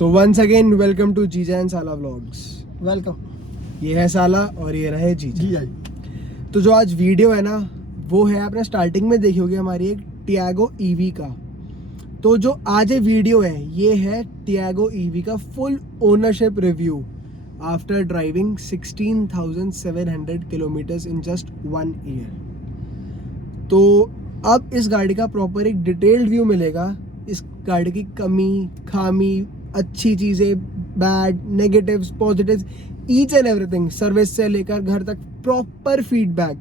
So once again welcome to jija and sala vlogs. Welcome. ये है साला और ये रहे जीजा। जी जी। तो जो आज वीडियो है ना वो है, आपने स्टार्टिंग में देखी होगी हमारी एक टियागो ईवी का। तो जो आज ये वीडियो है ये है टियागो ईवी का full ownership review after driving 16,700 kilometres in just 1 year. तो अब इस गाड़ी का प्रॉपर एक डिटेल्ड व्यू मिलेगा, इस गाड़ी की कमी खामी, अच्छी चीज़ें, bad, negatives, positives, each and everything, service से लेकर घर तक प्रॉपर फीडबैक।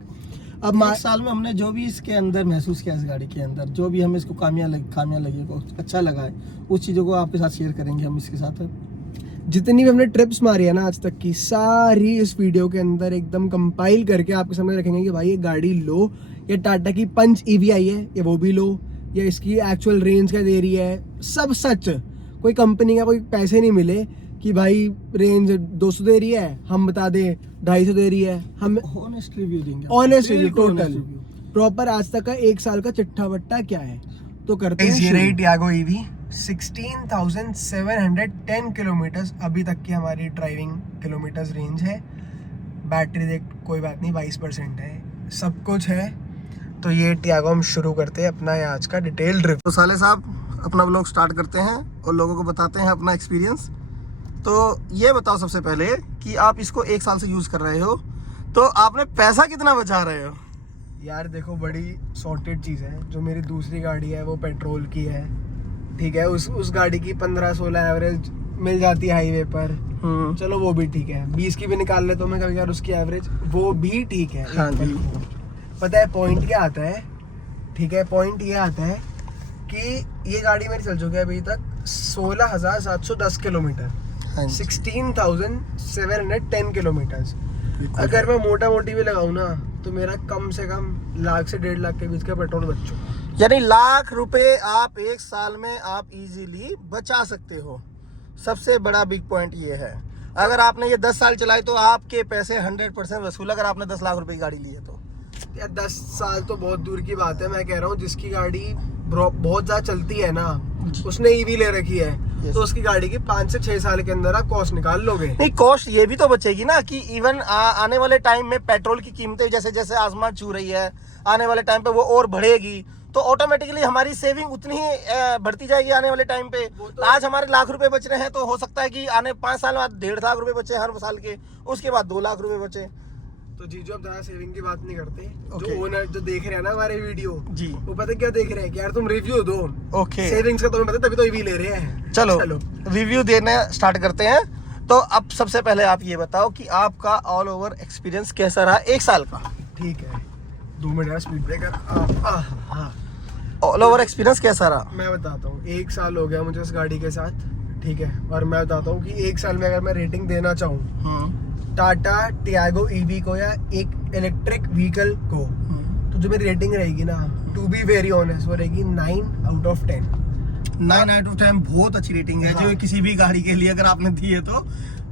अब एक साल में हमने जो भी इसके अंदर महसूस किया, इस गाड़ी के अंदर जो भी हमें इसको खामियां लगी को अच्छा लगा है, उस चीज़ों को आपके साथ शेयर करेंगे हम इसके साथ। जितनी भी हमने ट्रिप्स मारी है ना आज तक की, सारी इस वीडियो के अंदर एकदम कंपाइल करके आपके सामने रखेंगे कि भाई ये गाड़ी लो, या टाटा की पंच ईवी आई है ये वो भी लो, या इसकी एक्चुअल रेंज क्या दे रही है, सब सच। कोई कंपनी का कोई पैसे नहीं मिले कि भाई रेंज 200 दे रही है हम बता दें 250 दे रही है, हम ऑनेस्ट रिव्यू देंगे, ऑनेस्ट रिव्यू टोटल प्रॉपर आज तक का 1 साल का चिट्ठा बट्टा क्या है तो करते हैं। ये रही टियागो ईवी, 16,710 किलोमीटर्स अभी तक की हमारी ड्राइविंग किलोमीटर्स रेंज है। बैटरी देख कोई बात नहीं 22% है, सब कुछ है। तो ये टियागो हम शुरू करते हैं अपना आज का डिटेल्ड रिव्यू। तो साले साहब अपना व्लॉग स्टार्ट करते हैं और लोगों को बताते हैं अपना एक्सपीरियंस। तो ये बताओ सबसे पहले कि आप इसको 1 साल से यूज़ कर रहे हो, तो आपने पैसा कितना बचा रहे हो? यार देखो, बड़ी सॉर्टेड चीज़ है। जो मेरी दूसरी गाड़ी है वो पेट्रोल की है, ठीक है। उस गाड़ी की 15-16 एवरेज मिल जाती है हाईवे पर, चलो वो भी ठीक है। 20 की भी निकाल ले तो मैं कभी कभार उसकी एवरेज, वो भी ठीक है। हाँ जी। पता है पॉइंट क्या आता है? ठीक है, पॉइंट ये आता है कि ये गाड़ी मेरी चल चुकी है अभी तक 16,710 किलोमीटर, 16,710 किलोमीटर्स। अगर मैं मोटा मोटी भी लगाऊं ना तो मेरा कम से कम लाख से 1.5 लाख के बीच का पेट्रोल बच चुका। यानी लाख रुपए आप 1 साल में आप इजीली बचा सकते हो। सबसे बड़ा बिग पॉइंट ये है। अगर आपने ये 10 साल चलाई तो आपके पैसे 100% वसूल, अगर आपने 10 लाख रुपए की गाड़ी ली है तो। यार 10 साल तो बहुत दूर की बात है। मैं कह रहा हूँ जिसकी गाड़ी बहुत ज्यादा चलती है ना, उसने ईवी ले रखी है, तो उसकी गाड़ी की 5 से 6 साल के अंदर आप कॉस्ट निकाल लोगे। नहीं, कॉस्ट ये भी तो बचेगी ना कि इवन आने वाले टाइम में पेट्रोल की कीमतें जैसे जैसे आसमान छू रही है, आने वाले टाइम पे वो और बढ़ेगी, तो ऑटोमेटिकली हमारी सेविंग उतनी ही बढ़ती जाएगी आने वाले टाइम पे। तो आज हमारे लाख रुपए बच रहे हैं तो हो सकता है कि आने 5 साल बाद 1.5 लाख रुपए बचे हर साल के, उसके बाद 2 लाख रुपए बचे। तो जीजू अब ज्यादा सेविंग की बात नहीं करते। Okay. जो ओनर जो देख रहे हैं ना हमारे वीडियो जी, वो पता क्या देख रहे हैं कि यार तुम रिव्यू दो। ओके, सेविंग्स का तुम्हें पता, तभी तो ईवी ले रहे हैं। चलो रिव्यू देने स्टार्ट करते हैं। तो अब सबसे पहले आप ये बताओ कि आपका ऑल ओवर एक्सपीरियंस कैसा रहा 1 साल का? ठीक है, 2 मिनट यार, speed breaker. All over experience कैसा रहा? मैं बताता हूँ, 1 साल हो गया मुझे इस गाड़ी के साथ, ठीक है। और मैं बताता हूँ कि 1 साल में अगर मैं रेटिंग देना चाहूँ टाटा टियागो ईवी को या एक इलेक्ट्रिक व्हीकल को, तो जो मेरी रेटिंग रहेगी ना, टू बी वेरी ऑनेस्ट, वो रहेगी 9 आउट ऑफ 10। 9 आउट ऑफ 10 बहुत अच्छी रेटिंग है। जो किसी भी गाड़ी के लिए अगर आपने दी है तो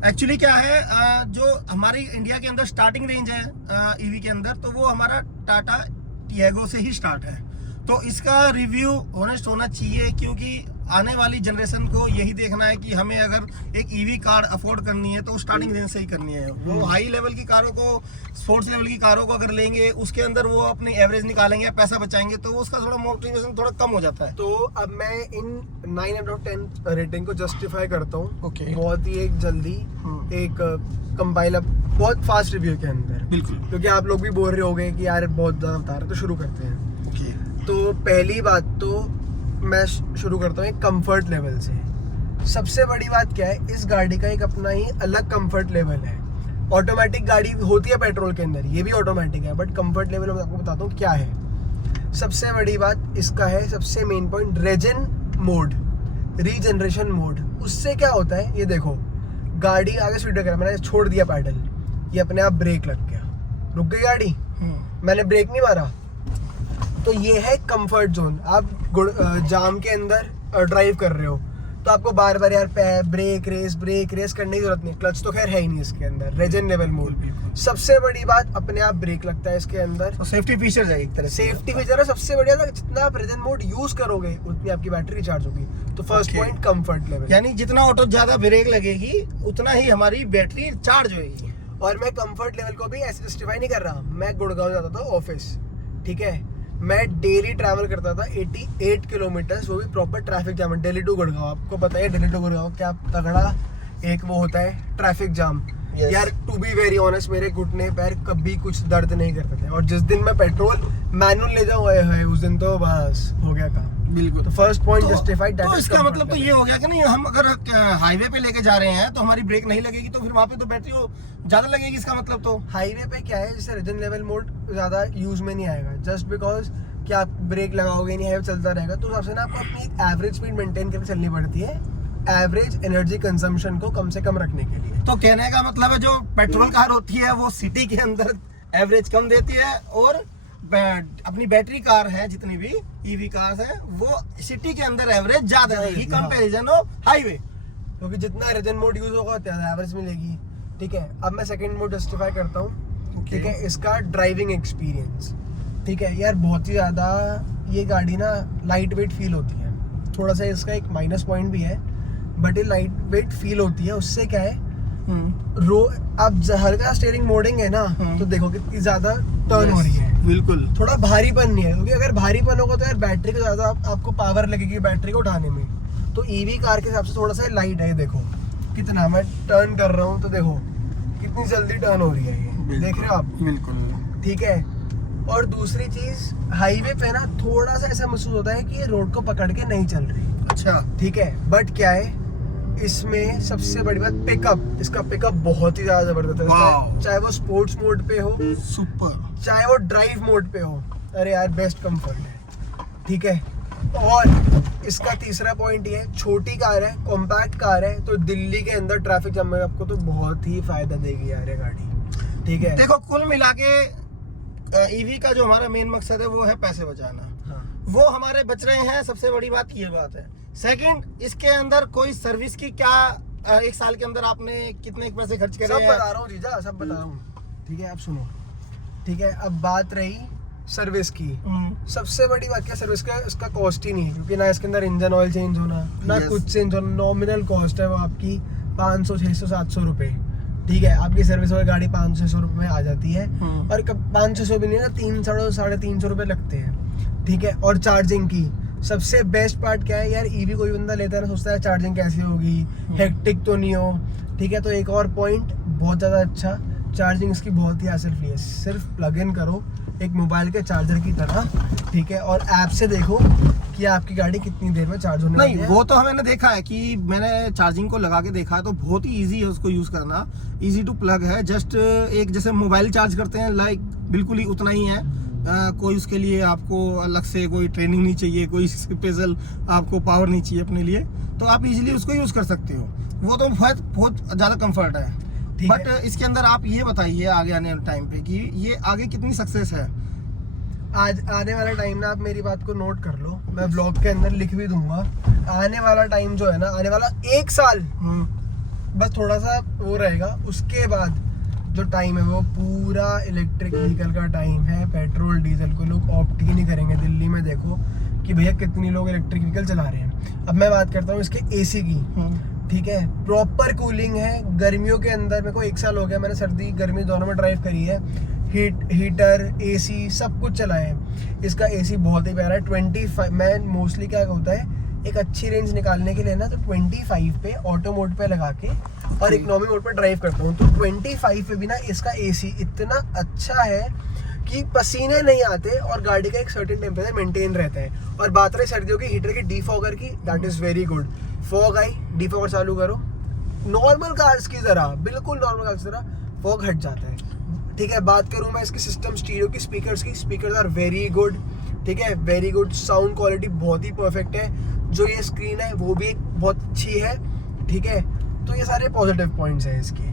एक्चुअली क्या है, जो हमारी इंडिया के अंदर स्टार्टिंग रेंज है ईवी के अंदर, तो वो हमारा टाटा टियागो से ही स्टार्ट है। तो इसका रिव्यू ऑनेस्ट होना चाहिए, क्योंकि आने वाली जनरेशन को यही देखना है कि हमें अगर एक ईवी कार अफोर्ड करनी है तो स्टार्टिंग रेंज से ही करनी है। वो हाई लेवल की कारों को, स्पोर्ट्स लेवल की कारों को अगर लेंगे, उसके अंदर वो अपनी एवरेज निकालेंगे, पैसा बचाएंगे, तो उसका थोड़ा मोटिवेशन थोड़ा कम हो जाता है। तो अब मैं इन 9 आउट ऑफ 10 रेटिंग को जस्टिफाई करता हूँ। Okay. बहुत ही एक जल्दी एक कंपाइल अप, बहुत फास्ट रिव्यू के अंदर, बिल्कुल, क्योंकि आप लोग भी बोल रहे होंगे कि यार बहुत ज़्यादा बता रहे, तो शुरू करते हैं। तो पहली बात तो मैं शुरू करता हूँ एक कंफर्ट लेवल से। सबसे बड़ी बात क्या है, इस गाड़ी का एक अपना ही अलग कंफर्ट लेवल है। ऑटोमेटिक गाड़ी होती है पेट्रोल के अंदर, ये भी ऑटोमेटिक है, बट कंफर्ट लेवल मैं आपको बताता हूँ क्या है। सबसे बड़ी बात इसका है, सबसे main point, regen mode, regeneration mode. उससे क्या होता है, ये देखो गाड़ी आगे स्पीड ब्रेकर, मैंने छोड़ दिया पैडल, ये अपने आप ब्रेक लग गया, रुक गई गाड़ी, मैंने ब्रेक नहीं मारा। तो ये है कंफर्ट जोन। आप जाम के अंदर ड्राइव कर रहे हो, तो आपको बार बार यार ब्रेक रेस करने की जरूरत नहीं। क्लच तो खैर है ही नहीं इसके अंदर, रीजनेबल मोड। सबसे बड़ी बात, अपने आप ब्रेक लगता है इसके अंदर। तो सेफ्टी फीचर है एक तरह से। सेफ्टी फीचर है सबसे बढ़िया था, जितना आप रीजन मोड यूज करोगे उतनी आपकी बैटरी रिचार्ज होगी। तो फर्स्ट पॉइंट कंफर्ट लेवल, यानी जितना ऑटो ज्यादा ब्रेक लगेगी उतना ही हमारी बैटरी चार्ज होगी। और मैं कंफर्ट लेवल को भी ऐसे जस्टिफाई नहीं कर रहा। मैं गुड़गांव जाता था ऑफिस, ठीक है, मैं डेली ट्रैवल करता था 88 किलोमीटर, वो भी proper traffic jam. Delhi to Gurgaon, आपको पता है दिल्ली टू गुड़गांव क्या तगड़ा एक वो होता है ट्रैफिक जाम। Yes. यार टू बी वेरी ऑनेस्ट, मेरे घुटने पैर कभी कुछ दर्द नहीं करते थे। और जिस दिन मैं पेट्रोल मैनुअल ले जाऊँ है उस दिन तो बस हो गया काम। बिल्कुल। तो फर्स्ट पॉइंट जस्टिफाइड। तो इसका मतलब तो ये हो गया कि नहीं, हम अगर हाईवे पे लेके जा रहे हैं तो हमारी ब्रेक नहीं लगेगी, तो फिर वहाँ पे तो बैटरी ज्यादा लगेगी। इसका मतलब तो हाईवे पे क्या है, जैसे रीजन लेवल मोड ज्यादा यूज में नहीं आएगा, जस्ट बिकॉज कि आप ब्रेक लगाओगे नहीं, हाईवे चलता रहेगा। तो सबसे ना आपको अपनी एवरेज स्पीड मेंटेन करके चलनी पड़ती है, एवरेज एनर्जी कंजम्पशन को कम से कम रखने के लिए। तो कहने का मतलब है जो पेट्रोल कार होती है वो सिटी के अंदर एवरेज कम देती है, और अपनी बैटरी कार है जितनी भी ईवी कार है वो सिटी के अंदर एवरेज ज्यादा देगी कंपैरिजन ऑफ हाईवे। क्योंकि जितना रीजन मोड यूज होगा उतना एवरेज मिलेगी। ठीक है, अब मैं सेकंड मोड जस्टिफाई करता हूँ। ठीक है, इसका ड्राइविंग एक्सपीरियंस, ठीक है यार, बहुत ही ज़्यादा ये गाड़ी ना लाइट वेट फील होती है। थोड़ा सा इसका एक माइनस पॉइंट भी है, बट ये लाइट वेट फील होती है। उससे क्या है, अब हल्का स्टीयरिंग मोड़ेंगे ना तो देखो कितनी ज़्यादा टर्न हो रही है। बिल्कुल, थोड़ा भारीपन नहीं है, क्योंकि अगर भारीपन होगा तो यार बैटरी को ज़्यादा आपको पावर लगेगी बैटरी को उठाने में। तो ईवी कार के हिसाब से थोड़ा सा लाइट है। देखो कितना मैं टर्न कर रहा हूँ तो देखो कितनी जल्दी टर्न हो रही है ये, देख रहे हो आप। बिल्कुल, ठीक है। और दूसरी चीज, हाईवे पे ना थोड़ा सा ऐसा महसूस होता है कि ये रोड को पकड़ के नहीं चल रही। अच्छा, ठीक है, बट क्या है इसमें सबसे बड़ी बात, पिकअप। इसका पिकअप बहुत ही ज्यादा जबरदस्त है, चाहे वो स्पोर्ट्स मोड पे हो, सुपर, चाहे वो ड्राइव मोड पे हो। अरे यार बेस्ट कंफर्ट है। ठीक है, और इसका तीसरा पॉइंट ये है, छोटी कार है, कॉम्पैक्ट कार है, तो दिल्ली के अंदर ट्रैफिक जाम में आपको तो बहुत ही फायदा देगी यार ये गाड़ी। ठीक है, देखो कुल मिला के ईवी का जो हमारा मेन मकसद है वो है पैसे बचाना। हाँ। वो हमारे बच रहे हैं, सबसे बड़ी बात ये बात है। सेकंड, इसके अंदर कोई सर्विस की क्या, एक साल के अंदर आपने कितने पैसे खर्च करे? सब बता रहा हूँ जीजा, सब बता रहा हूँ। ठीक है, अब सुनो। ठीक है, अब बात रही सर्विस की। सबसे बड़ी बात क्या, सर्विस का इसका कॉस्ट ही नहीं है, क्योंकि ना इसके अंदर इंजन ऑयल चेंज होना, ना कुछ चेंज होना। नॉमिनल कॉस्ट है वो आपकी 500, 600, 700 रुपए। ठीक है, आपकी सर्विस वाली गाड़ी 500-600 रुपए में आ जाती है। और 500 भी नहीं ना, 300-350 रुपए लगते हैं। ठीक है, और चार्जिंग की सबसे बेस्ट पार्ट क्या है यार, ईवी कोई बंदा लेता है ना, सोचता है चार्जिंग कैसी होगी, हेक्टिक तो नहीं हो। ठीक है, तो एक और पॉइंट बहुत ज़्यादा अच्छा, चार्जिंग इसकी बहुत ही हासिल फ्री है। सिर्फ प्लग इन करो एक मोबाइल के चार्जर की तरह। ठीक है, और ऐप से देखो कि आपकी गाड़ी कितनी देर में चार्ज होने वाली है। वो तो मैंने देखा है कि मैंने चार्जिंग को लगा के देखा है, तो बहुत ही इजी है उसको यूज करना, इजी टू प्लग है। जस्ट एक जैसे मोबाइल चार्ज करते हैं लाइक बिल्कुल ही उतना ही है। कोई उसके लिए आपको अलग से कोई ट्रेनिंग नहीं चाहिए, कोई स्पेशल आपको पावर नहीं चाहिए अपने लिए, तो आप इजीली उसको यूज कर सकते हो। वो तो बहुत ज़्यादा कंफर्ट है। बट इसके अंदर आप ये बताइए आगे आने वाले टाइम पे कि ये आगे कितनी सक्सेस है। आज आने वाला टाइम ना, आप मेरी बात को नोट कर लो, मैं ब्लॉग के अंदर लिख भी दूंगा। आने वाला टाइम जो है ना, आने वाला 1 साल बस थोड़ा सा वो रहेगा, उसके बाद जो टाइम है वो पूरा इलेक्ट्रिक व्हीकल का टाइम है। पेट्रोल डीजल को लोग ऑप्ट ही नहीं करेंगे। दिल्ली में देखो कि भैया कितनी लोग इलेक्ट्रिक व्हीकल चला रहे हैं। अब मैं बात करता हूँ इसके एसी की। ठीक है, प्रॉपर कूलिंग है। गर्मियों के अंदर मेरे को 1 साल हो गया, मैंने सर्दी गर्मी दोनों में ड्राइव करी है। हीटर एसी सब कुछ चला है। इसका एसी बहुत ही प्यारा है। 25 मैं मोस्टली क्या होता है, एक अच्छी रेंज निकालने के लिए ना, तो 25 पे ऑटो मोड पे लगा के और इकोनॉमी मोड पे ड्राइव करता हूँ। तो 25 पे भी ना इसका एसी इतना अच्छा है कि पसीने नहीं आते और गाड़ी का एक सर्टेन टेम्परेचर मेंटेन रहता है। और बात रही सर्दियों की हीटर की, डीफॉगर की, that is very good. Fog I, defogger चालू करो, नॉर्मल कार्स की तरह, बिल्कुल नॉर्मल कार्स की तरह फॉग हट जाता है। ठीक है, बात करूँ मैं इसके सिस्टम स्टीरियो की, स्पीकर्स की, स्पीकर्स आर वेरी गुड। ठीक है, वेरी गुड, साउंड क्वालिटी बहुत ही परफेक्ट है। जो ये स्क्रीन है वो भी एक बहुत अच्छी है। ठीक है, तो ये सारे पॉजिटिव पॉइंट्स हैं इसके।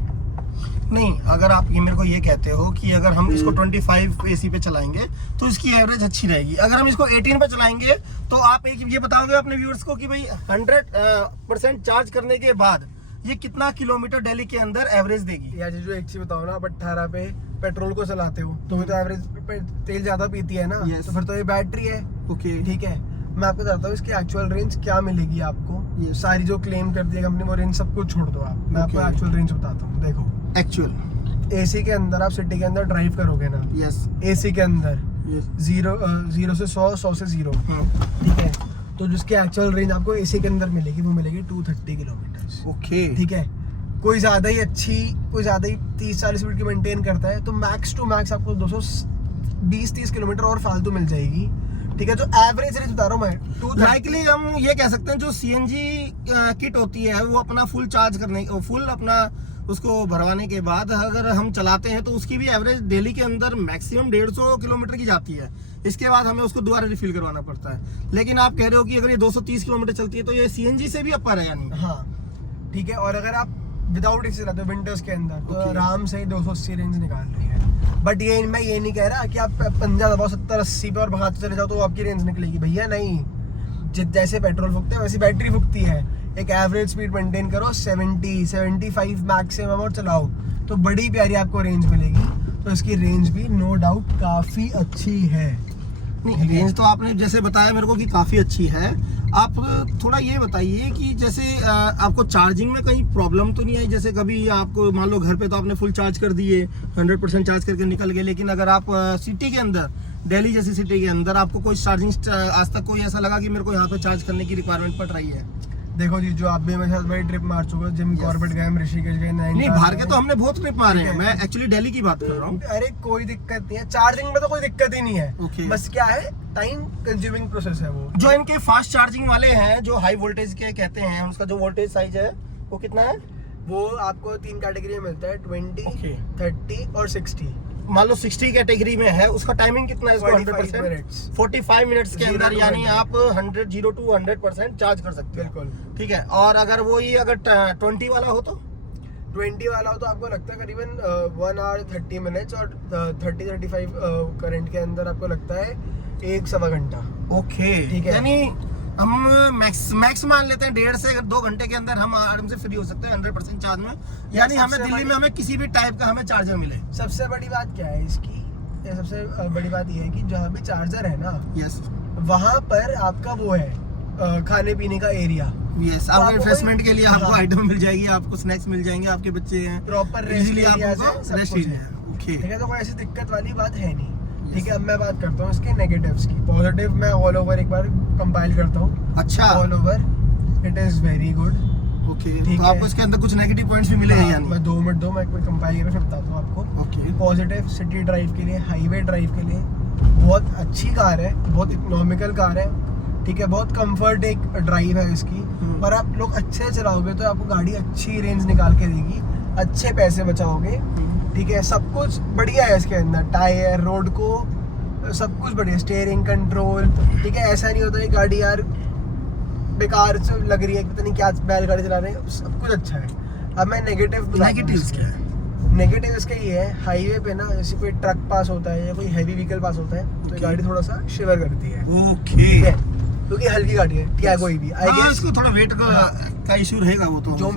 नहीं, अगर आप ये मेरे को ये कहते हो कि अगर हम इसको 25 एसी पे चलाएंगे तो इसकी एवरेज अच्छी रहेगी, अगर हम इसको 18 पे चलाएंगे तो आप एक ये बताओगे अपने व्यूअर्स को कि भाई 100% चार्ज करने के बाद ये कितना किलोमीटर दिल्ली के अंदर एवरेज देगी? यार जो एक चीज बताओ ना, आप 18 पे पेट्रोल को चलाते हो तो भी तो एवरेज तेल ज्यादा पीती है ना, Yes. तो फिर तो ये बैटरी है। ओके, ठीक है, मैं आपको बताता हूँ इसकी एक्चुअल रेंज क्या मिलेगी आपको। Yes. सारी जो क्लेम कर दी है कंपनी वो रेंज सब कुछ छोड़ दो आप, मैं आपको Okay. एक्चुअल रेंज बताता हूँ। देखो एक्चुअल एसी के अंदर आप सिटी के अंदर ड्राइव करोगे ना, यस एसी के अंदर यस 0 से 100, 100 से 0, ठीक है, तो जिसकी एक्चुअल रेंज आपको एसी के अंदर मिलेगी वो मिलेगी 230 किलोमीटर। ओके, ठीक है, कोई ज्यादा ही अच्छी, कोई ज्यादा ही 30-40 स्पीड की मेंटेन करता है तो मैक्स टू मैक्स आपको 220-30 किलोमीटर और फालतू मिल जाएगी। ठीक है, जो एवरेज रेंज बता रहा हूँ मैं 230। लाइकली हम ये कह सकते हैं जो सीएनजी किट होती है वो अपना फुल चार्ज करने, फुल अपना उसको भरवाने के बाद अगर हम चलाते हैं तो उसकी भी एवरेज दिल्ली के अंदर मैक्सिमम 150 किलोमीटर की जाती है। इसके बाद हमें उसको दोबारा रिफिल करवाना पड़ता है। लेकिन आप कह रहे हो कि अगर ये 230 किलोमीटर चलती है तो ये सीएनजी से भी अपर है यानी? हाँ ठीक है, और अगर आप विदाउट एसी चलाते हो विंटर्स के अंदर तो Okay. आराम से 280 रेंज निकाल रही है। बट ये मैं ये नहीं कह रहा कि आप पंजा दबाओ 70-80 पे और भगाते चले जाओ तो आपकी रेंज निकलेगी, भैया नहीं। जैसे पेट्रोल फूकते हैं वैसी बैटरी फूकती है। एक एवरेज स्पीड मेंटेन करो 70-75 मैक्सिमम और चलाओ तो बड़ी प्यारी आपको रेंज मिलेगी। तो इसकी रेंज भी नो डाउट काफी अच्छी है। नहीं, रेंज तो आपने जैसे बताया मेरे को कि काफ़ी अच्छी है। आप थोड़ा ये बताइए कि जैसे आपको चार्जिंग में कहीं प्रॉब्लम तो नहीं आई? जैसे कभी आपको मान लो घर पे तो आपने फुल चार्ज कर दिए, 100% चार्ज करके निकल गए, लेकिन अगर आप सिटी के अंदर, दिल्ली जैसी सिटी के अंदर आपको कोई चार्जिंग आज तक कोई ऐसा लगा कि मेरे को यहाँ पे चार्ज करने की रिक्वायरमेंट पड़ रही है? देखो जी, जो आप भी मेरे साथ बड़ी ट्रिप मार चुके हो, जिम कॉर्बेट गए, ऋषिकेश गए, नहीं, बाहर के तो हमने बहुत ट्रिप मारे हैं, मैं एक्चुअली दिल्ली की बात कर रहा हूँ। अरे कोई दिक्कत नहीं है, चार्जिंग में तो कोई दिक्कत ही नहीं है। Okay. बस क्या है, टाइम कंज्यूमिंग प्रोसेस है वो। जो इनके फास्ट चार्जिंग वाले हैं जो हाई वोल्टेज के कहते हैं, उसका जो वोल्टेज साइज है वो कितना है? वो आपको 3 कैटेगरी में मिलता है, 20, Okay. 30 और 60। मान लो 60 कैटेगरी में है, उसका टाइमिंग कितना है? इसको 45 मिनट्स। 45 मिनट्स के 0 अंदर to यानी 100 आप 0 to 100% चार्ज कर सकते हो। बिल्कुल। ठीक है, और अगर वो ये अगर 20 वाला हो तो 20 वाला हो तो आपको लगता है करीबन 1 hour 30 minutes और 30-35 करंट के अंदर आपको लगता है 1-1.25 घंटा। ओके, ठीक है। यानी हम मैक्स मान लेते हैं 1.5 से 2 घंटे के अंदर हम आराम से फ्री हो सकते हैं 100% चार्ज में। यानी हमें दिल्ली में हमें किसी भी टाइप का हमें चार्जर मिले। सबसे बड़ी बात क्या है इसकी, ये सबसे बड़ी बात ये है कि जहाँ भी चार्जर है ना, यस वहाँ पर आपका वो है खाने पीने का एरिया। यस, तो आपको आपको रिफ्रेशमेंट के लिए आपको हाँ। आइटम मिल जाएगी, आपको स्नैक्स मिल जाएंगे, आपके बच्चे हैं प्रॉपर रेस्ट इजीली एरियाज है, आपको सब रेस्ट कुछ है। एरिया। ओके, ठीक है, तो कोई ऐसी दिक्कत वाली बात है नहीं। ठीक है, अब मैं बात करता हूँ इसके नेगेटिव्स की। पॉजिटिव मैं ऑल ओवर एक बार कंपाइल करता हूँ। अच्छा, all over it is very good. Okay, ठीक तो है। आपको इसके अंदर कुछ नेगेटिव पॉइंट्स भी मिलेंगे यानी? मैं 2 मिनट मैं कंपाइल करके फिर बताता हूँ आपको। ओके, पॉजिटिव, सिटी ड्राइव के लिए, हाईवे ड्राइव के लिए बहुत अच्छी कार है, बहुत इकोनॉमिकल कार है। ठीक है, बहुत कंफर्ट एक ड्राइव है इसकी। और आप लोग अच्छे चलाओगे तो आपको गाड़ी अच्छी रेंज निकाल के देगी, अच्छे पैसे बचाओगे। ठीक है, सब कुछ बढ़िया है इसके अंदर, टायर, रोड को सब कुछ बढ़िया, स्टीयरिंग कंट्रोल। ठीक है, ऐसा नहीं होता है गाड़ी यार बेकार से लग रही है, पता नहीं क्या बैलगाड़ी चला रहे हैं, सब कुछ अच्छा है। अब मैं नेगेटिव क्या है? नेगेटिव इसका ये है, हाईवे पे ना जैसे कोई ट्रक पास होता है या कोई हैवी व्हीकल पास होता है तो ये Okay. गाड़ी थोड़ा सा शिवर करती है। ओके, ठीक है, क्योंकि हल्की गाड़ी है, क्या कोई भी आई हाँ, गेस। इसको थोड़ा वेट का इशू रहेगा वो तो। जो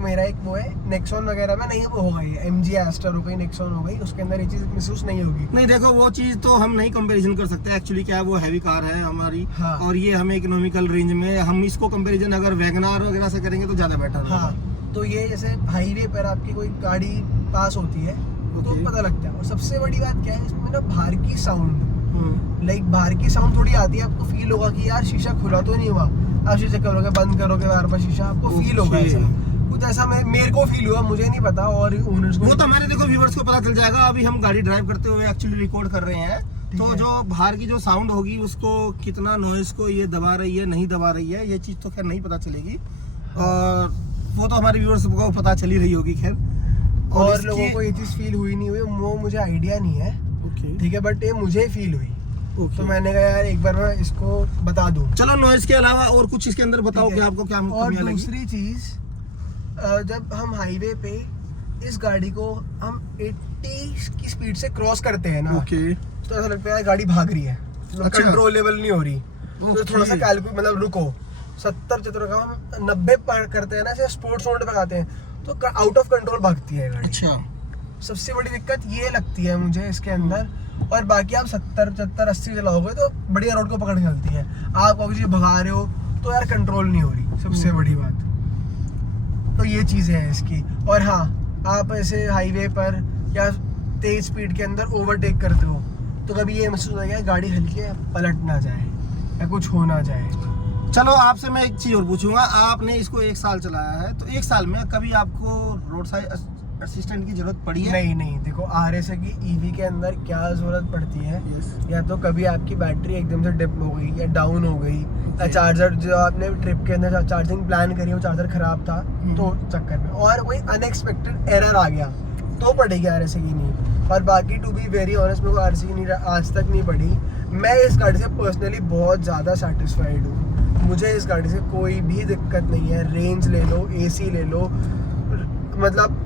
मेरा एक वो है नेक्सॉन वगैरह में नहीं होगा, ये MG एस्टर हो गई, नेक्सॉन हो गई, उसके अंदर ये चीज महसूस नहीं होगी। नहीं, देखो वो चीज तो हम नहीं कंपैरिजन कर सकते एक्चुअली, क्या है वो हैवी कार है हमारी। हाँ। और ये हमें इकोनॉमिकल रेंज में, हम इसको कंपैरिजन अगर वैगनार वगैरह से करेंगे तो ज्यादा बेटर है। हाँ, तो ये जैसे हाईवे पर आपकी कोई गाड़ी पास होती है तो Okay. पता लगता है। और सबसे बड़ी बात क्या है इसमें ना, बाहर की साउंड, लाइक बाहर की साउंड थोड़ी आती है, आपको फील होगा कि यार शीशा खुला तो नहीं हुआ, आप शीशा करोगे बंद करोगे बार बार शीशा, आपको फील होगा Okay. ऐसा कुछ, ऐसा मेरे को फील हुआ, मुझे नहीं पता और ओनर्स को। वो तो हमारे देखो व्यूअर्स को पता चल जाएगा। अभी हम गाड़ी ड्राइव करते हुए एक्चुअली रिकॉर्ड कर रहे हैं, ठीक तो है। जो बाहर की जो साउंड होगी उसको कितना नॉइस को ये दबा रही है नहीं दबा रही है, ये चीज तो खैर नहीं पता चलेगी। और वो तो हमारे व्यूअर्स को पता चल ही रही होगी खैर। और लोगों को ये चीज फील हुई नहीं हुई वो मुझे आइडिया नहीं है। ओके, ठीक है, बट ये मुझे फील हुई ओके, तो मैंने कहा यार एक बार मैं इसको बता दूं। चलो नॉइस के अलावा और कुछ इसके अंदर बताओ ठीक कि है। आपको क्या और कमियां लगी? दूसरी चीज, जब हम हाईवे पे इस गाड़ी को हम 80 की स्पीड से क्रॉस करते हैं ना, ओके तो ऐसा लगता है गाड़ी भाग रही है, मतलब अच्छा। कंट्रोलेबल नहीं हो रही। तो थोड़ा सा कैलकुलेट, मतलब रुको, 70 का हम 90 पर करते हैं ना, ऐसे स्पोर्ट्स मोड पे लगाते हैं तो आउट ऑफ कंट्रोल भागती है गाड़ी। अच्छा। सबसे बड़ी दिक्कत ये लगती है मुझे इसके अंदर। और बाकी आप 70, 75, 80 चलाओगे तो बढ़िया रोड को पकड़ के चलती है। आप अगर जी भगा रहे हो तो यार कंट्रोल नहीं हो रही, सबसे बड़ी बात तो ये चीज़ें हैं इसकी। और हाँ, आप ऐसे हाईवे पर या तेज स्पीड के अंदर ओवरटेक करते हो तो कभी ये महसूस होता है गाड़ी हल्की है, पलट ना जाए या कुछ हो ना जाए। चलो आपसे मैं एक चीज और पूछूंगा, आपने इसको 1 साल चलाया है, तो 1 साल में कभी आपको रोड साइड असिस्टेंट की जरूरत पड़ी है? नहीं देखो, RSA की ईवी के अंदर क्या जरूरत पड़ती है, या तो कभी आपकी बैटरी एकदम से डिप हो गई या डाउन हो गई, या चार्जर जो आपने ट्रिप के अंदर चार्जिंग प्लान करी वो चार्जर खराब था तो चक्कर में, और कोई अनएक्सपेक्टेड एरर आ गया तो पड़ेगी RSA की नीड। और बाकी टू बी वेरी ऑनेस्ट, मेरे को RSA की नीड आज तक नहीं पड़ी। मैं इस गाड़ी से पर्सनली बहुत ज़्यादा सेटिस्फाइड हूँ, मुझे इस गाड़ी से कोई भी दिक्कत नहीं है। रेंज ले लो, AC ले लो, मतलब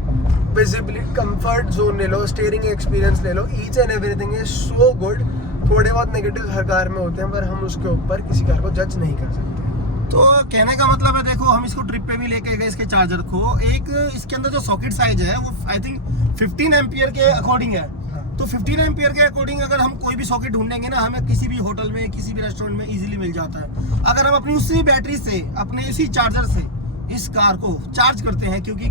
विजिबिलिटी, कंफर्ट जोन ले लो, स्टीयरिंग एक्सपीरियंस ले लो, each and everything is so good. थोड़े बहुत नेगेटिव हर कार में होते हैं, पर हम उसके ऊपर किसी कार को जज नहीं कर सकते। तो कहने का मतलब है, देखो हम इसको ट्रिप पे भी लेके गए इसके चार्जर को, एक इसके अंदर जो सॉकेट साइज है वो आई थिंक 15 एम्पियर के अकॉर्डिंग है। तो 15 एम्पियर के अकॉर्डिंग अगर हम कोई भी सॉकेट ढूंढेंगे ना, हमें किसी भी होटल में, किसी भी रेस्टोरेंट में इजीली मिल जाता है। अगर हम अपनी उसी बैटरी से, अपने उसी चार्जर से इस कार को चार्ज करते हैं, क्योंकि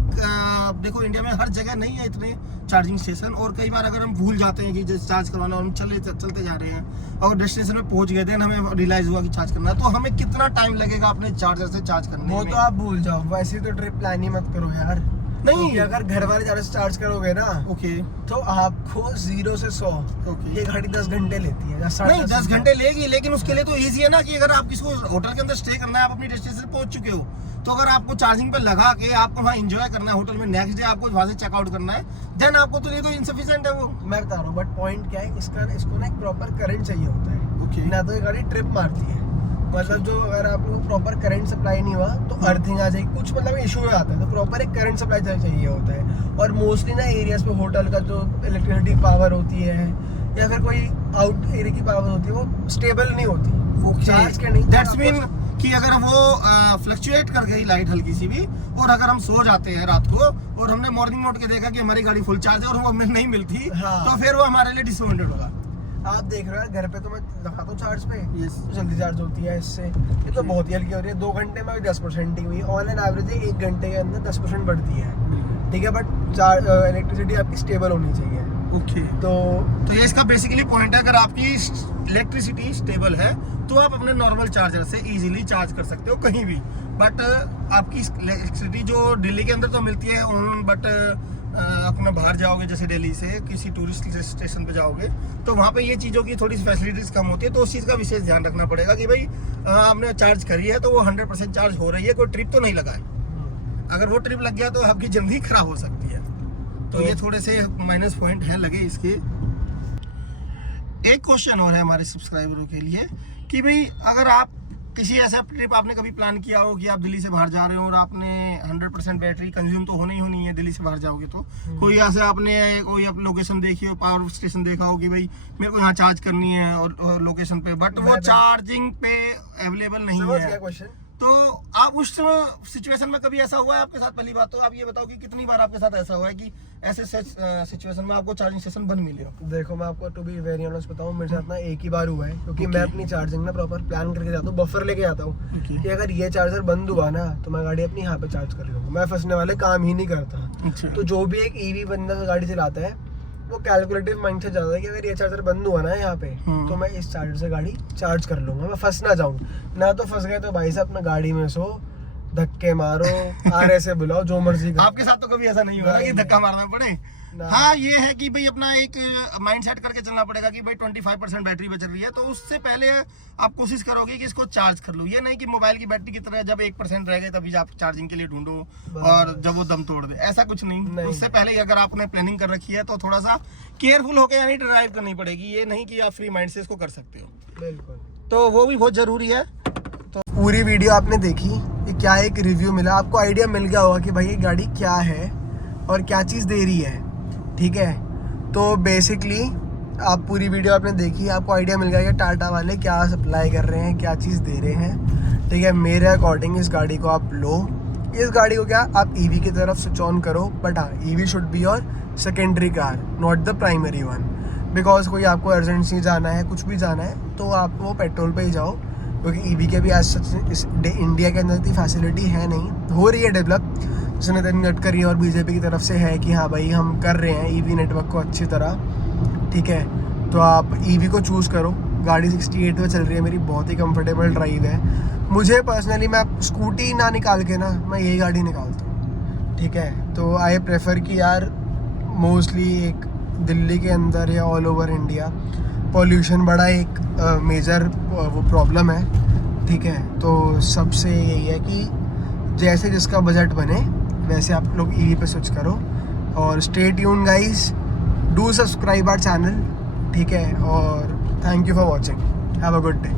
देखो इंडिया में हर जगह नहीं है इतने चार्जिंग स्टेशन, और कई बार अगर हम भूल जाते हैं कि जैसे चार्ज करवाना, और हम चलते जा रहे हैं और डेस्टिनेशन में पहुंच गए थे, हमें रियलाइज हुआ कि चार्ज करना है, तो हमें कितना टाइम लगेगा अपने चार्जर से चार्ज करने में? वो तो आप भूल जाओ, वैसे तो ट्रिप प्लान ही मत करो यार। नहीं, अगर घर वाले चार्जर से चार्ज करोगे ना, ओके, तो आपको 0 से 100 ये गाड़ी 10 घंटे लेती है। नहीं 10 घंटे लेगी, लेकिन उसके लिए तो इजी है ना कि अगर आप किसी होटल के अंदर स्टे करना है, आप अपनी डेस्टिनेशन पहुंच चुके हो, तो अगर आपको चार्जिंग पे लगा के आपको वहाँ एंजॉय करना है होटल में, नेक्स्ट डे आपको वहाँ से चेकआउट करना है, देन आपको तो ये तो इनसफिशिएंट है वो। मैं बता रहा हूँ, बट पॉइंट क्या है इसको ना एक प्रॉपर करंट चाहिए होता है। ओके। ना तो ये गाड़ी ट्रिप मारती है, मतलब जो अगर आपको प्रॉपर करंट सप्लाई नहीं हुआ तो अर्थिंग आ जाएगी, कुछ मतलब इशू आता है, तो प्रॉपर एक करंट सप्लाई चाहिए होता है। और मोस्टली ना एरियाज पे होटल का जो इलेक्ट्रिसिटी पावर होती है या फिर कोई आउट एरिया की पावर होती है, वो स्टेबल नहीं होती। चार्ज के नहीं, दैट्स मीन कि अगर वो फ्लक्चुएट कर गई लाइट हल्की सी भी, और अगर हम सो जाते हैं रात को और हमने मॉर्निंग में उठ के देखा कि हमारी गाड़ी फुल चार्ज है और वो हमें नहीं मिलती, हाँ। तो फिर वो हमारे लिए डिसअपॉइंटेड होगा। आप देख रहे हो घर पे तो मैं लगाता हूँ चार्ज पे, Yes. तो जल्दी चार्ज होती है इससे। ये तो बहुत ही हल्की हो रही है, 2 घंटे में 10% ही हुई, ऑन एन एवरेज 1 घंटे के अंदर 10% बढ़ती है, ठीक है। बट इलेक्ट्रिसिटी आपकी स्टेबल होनी चाहिए। ओके। तो ये इसका बेसिकली पॉइंट है, अगर आपकी इलेक्ट्रिसिटी स्टेबल है तो आप अपने नॉर्मल चार्जर से इजीली चार्ज कर सकते हो कहीं भी। बट आपकी इलेक्ट्रिसिटी जो दिल्ली के अंदर तो मिलती है ऑन, बट अपना बाहर जाओगे जैसे दिल्ली से किसी टूरिस्ट स्टेशन पे जाओगे, तो वहाँ पे ये चीज़ों की थोड़ी फैसिलिटीज कम होती है, तो उस चीज़ का विशेष ध्यान रखना पड़ेगा कि भाई आपने चार्ज करी है तो वो 100% चार्ज हो रही है, कोई ट्रिप तो नहीं लगा है। अगर वो ट्रिप लग गया तो आपकी जल्दी खराब हो सकती है। तो ये थोड़े से माइनस पॉइंट हैं लगे इसके। एक क्वेश्चन और है हमारे सब्सक्राइबरों के लिए कि भाई अगर आप किसी ऐसा ट्रिप आपने कभी प्लान किया हो कि आप दिल्ली से बाहर जा रहे हो और आपने 100% बैटरी कंज्यूम तो होनी ही होनी है दिल्ली से बाहर जाओगे, तो कोई ऐसे आपने कोई लोकेशन देखी हो, पावर स्टेशन देखा हो कि भाई मेरे को यहाँ चार्ज करनी है और लोकेशन पे, बट वो चार्जिंग पे अवेलेबल नहीं है, क्वेश्चन तो आप उस सिचुएशन में कभी ऐसा हुआ है आपके साथ? पहली बात तो आप ये बताओ कि कितनी बार आपके साथ ऐसा हुआ है कि ऐसे सिचुएशन में आपको चार्जिंग स्टेशन बंद मिले हो? देखो मैं आपको टू बी वेरी ऑनेस्ट बताऊं, मेरे साथ ना एक ही बार हुआ है, क्योंकि मैं अपनी चार्जिंग ना प्रॉपर प्लान करके जाता हूँ, बफर लेके जाता हूँ कि अगर ये चार्जर बंद हुआ ना तो मैं गाड़ी अपनी यहाँ पे चार्ज कर लूँगा, मैं फंसने वाले काम ही नहीं करता। तो जो भी एक ईवी बंदा गाड़ी चलाता है वो कैलकुलेटिव माइंड से जाता है कि अगर ये चार्जर बंद हुआ ना यहाँ पे तो मैं इस चार्जर से गाड़ी चार्ज कर लूंगा, मैं फंस ना जाऊँ। ना तो फंस गए तो भाई साहब अपना गाड़ी में सो, धक्के मारो, RSA बुलाओ, जो मर्जी करो। आपके साथ तो कभी ऐसा नहीं हुआ कि धक्का मारना पड़े? हाँ, ये है कि भाई अपना एक माइंड सेट करके चलना पड़ेगा कि भाई 25% बैटरी बच रही है, तो उससे पहले आप कोशिश करोगे कि इसको चार्ज कर लो। ये नहीं कि मोबाइल की बैटरी की तरह जब 1% रह गए तभी आप चार्जिंग के लिए ढूंढो और जब वो दम तोड़ दे, ऐसा कुछ नहीं। उससे पहले ही अगर आपने प्लानिंग कर रखी है तो थोड़ा सा केयरफुल होकर यानी ड्राइव करनी पड़ेगी। ये नहीं कि आप फ्री माइंड से इसको कर सकते हो, बिल्कुल, तो वो भी बहुत जरूरी है। तो पूरी वीडियो आपने देखी, ये क्या एक रिव्यू मिला, आपको आइडिया मिल गया होगा कि भाई ये गाड़ी क्या है। और क्या चीज़ दे रही है, ठीक है। तो बेसिकली आप पूरी वीडियो आपने देखी, आपको आइडिया मिल गया कि टाटा वाले क्या सप्लाई कर रहे हैं, क्या चीज़ दे रहे हैं, ठीक है। मेरे अकॉर्डिंग इस गाड़ी को आप लो, इस गाड़ी को क्या आप ईवी की तरफ स्विच ऑन करो, बट हाँ EV should be your secondary car, not the primary one. Because कोई आपको अर्जेंसी जाना है, कुछ भी जाना है, तो आप वो पेट्रोल पे ही जाओ, क्योंकि ईवी के भी आज सच इस इंडिया के अंदर इतनी फैसिलिटी है नहीं, हो रही है डेवलप, जैसे नितिन गडकरी और बीजेपी की तरफ से है कि हाँ भाई हम कर रहे हैं ईवी नेटवर्क को अच्छी तरह, ठीक है। तो आप ईवी को चूज़ करो। गाड़ी 68 में चल रही है मेरी, बहुत ही कंफर्टेबल ड्राइव है। मुझे पर्सनली, मैं स्कूटी ना निकाल के ना मैं यही गाड़ी निकालता हूँ, ठीक है। तो आई प्रेफर कि यार मोस्टली एक दिल्ली के अंदर या ऑल ओवर इंडिया पॉल्यूशन बड़ा एक मेजर वो प्रॉब्लम है, ठीक है। तो सबसे यही है कि जैसे जिसका बजट बने वैसे आप लोग ईवी पे स्विच करो। और stay tune guys, do subscribe our channel, ठीक है। और thank you for watching, have a good day.